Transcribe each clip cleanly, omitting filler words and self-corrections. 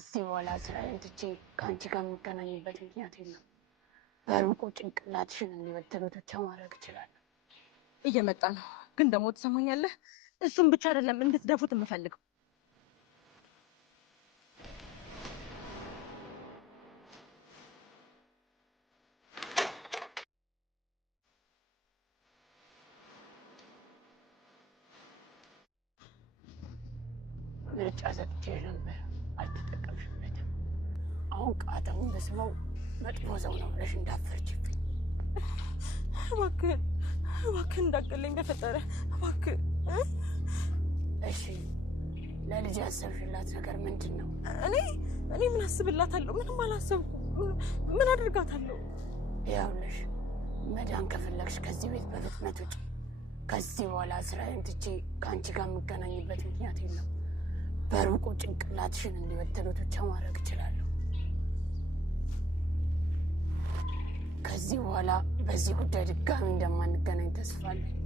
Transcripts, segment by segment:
ከዚህ በኋላ ስራዬን ትቼ ከአንቺ ጋር የምገናኝበት ምክንያት የለም። በሩቁ ጭንቅላትሽን እንዲበትኑት ብቻ ማድረግ እችላለሁ። እየመጣ ነው፣ ግን ደግሞ ትሰማኛለህ? እሱም ብቻ አይደለም እንድትደፉት የምፈልገው። ምርጫ ሰጥቼሽ ነበር፣ አልተጠቀምሽበትም። አሁን ቃተውን በስመው መጥፎ ሰው ነው ብለሽ እንዳፈርችብኝ። እባክህን እባክህን እንዳትገለኝ በፈጠረ እባክህ። እሺ ለልጅ ያሰብሽላት ነገር ምንድን ነው? እኔ ምን አስብላታለሁ? ምንም አላሰብኩም። ምን አድርጋታለሁ? ይኸውልሽ መዳን ከፈለግሽ ከዚህ ቤት በፍጥነት ውጪ። ከዚህ በኋላ ስራዬን ትቼ ከአንቺ ጋር የምገናኝበት ምክንያት የለም። በሩቁ ጭንቅላትሽን እንዲበትኑት ብቻ ማድረግ እችላለሁ። ከዚህ በኋላ በዚህ ጉዳይ ድጋሚ እንደማንገናኝ ተስፋ አለኝ።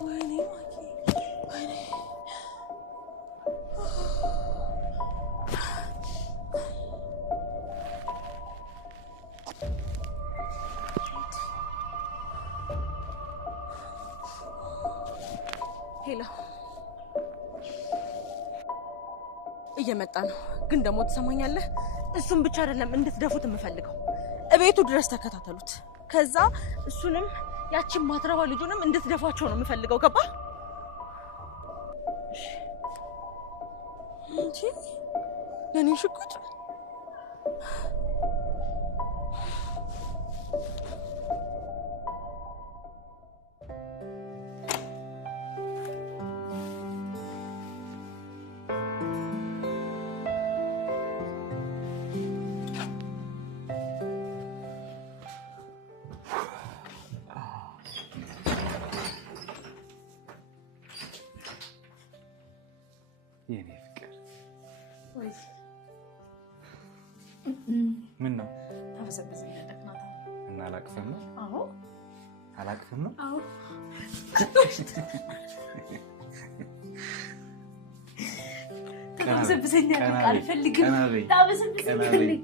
ወይኔ ወይኔ ሄሎ፣ እየመጣ ነው፣ ግን ደግሞ ትሰማኛለህ? እሱም ብቻ አይደለም እንድትደፉት የምፈልገው። እቤቱ ድረስ ተከታተሉት። ከዛ እሱንም ያቺን ማትረባ ልጁንም እንድትደፋቸው ነው የምፈልገው። ገባ? እንጂ ለኔ ሽጉጥ የኔ ፍቅር ምን ነው ታበሰብሰኛለህ? እና አላቅፍም ነው? አዎ አላቅፍም ነው? አዎ ታበሰብሰኛለህ። አልፈልግም። ታበሰብሰኛለህ።